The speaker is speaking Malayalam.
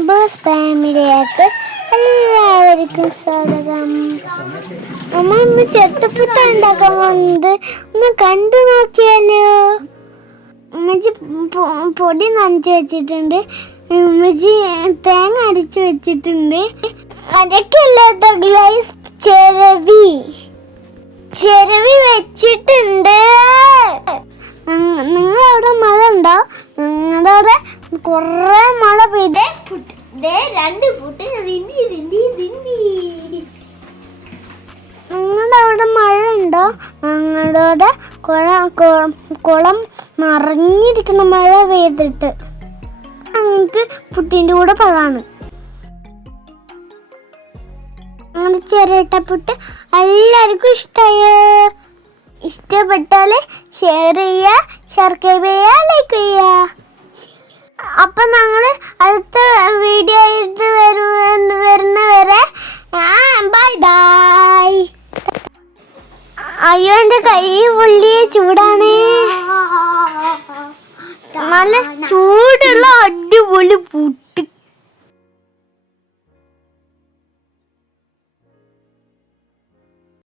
നബൂസ് ഫാമിലിയായിട്ട് എല്ലാവർക്കും സ്വാഗതം. അമ്മ ഇന്ന് ചെറുപ്പുട്ട ഉണ്ടാക്കാൻ വന്നത് ഒന്ന് കണ്ടു നോക്കിയാലോ. ഉമ്മച്ചി പൊടി നനച്ച് വെച്ചിട്ടുണ്ട്, ഉമ്മച്ചി തേങ്ങ അടിച്ചു വെച്ചിട്ടുണ്ട്. അതൊക്കെ ഇല്ലാത്ത ഗ്ലൈസ് ചെരവി വെച്ചിട്ടുണ്ട്. നിങ്ങളവിടെ മഴ ഉണ്ടോ? നിങ്ങളുടെ അവിടെ കുറെ മഴ പെയ്തേ. നിങ്ങളുടെ അവിടെ മഴ ഉണ്ടോ? ഞങ്ങളുടെ അവിടെ കുളം നിറഞ്ഞിരിക്കുന്ന മഴ പെയ്തിട്ട് ഞങ്ങൾക്ക് പുട്ടിൻ്റെ കൂടെ പഴമാണ്. അങ്ങനെ ചിരട്ടപ്പുട്ട് എല്ലാവർക്കും ഇഷ്ടമായോ? ഇഷ്ടപ്പെട്ടാൽ ഷെയർ ചെയ്യുക, സബ്സ്ക്രൈബ് ചെയ്യുക, ലൈക്ക് ചെയ്യുക. അപ്പം ഞങ്ങൾ അടുത്ത വീഡിയോ ആയിട്ട് വരുന്നവരെ ബൈ ബൈ. അയ്യോ, എൻ്റെ കൈ പൊള്ളിയ ചൂടാണ്. നല്ല ചൂടുള്ള അടിപൊളി പുട്ട്.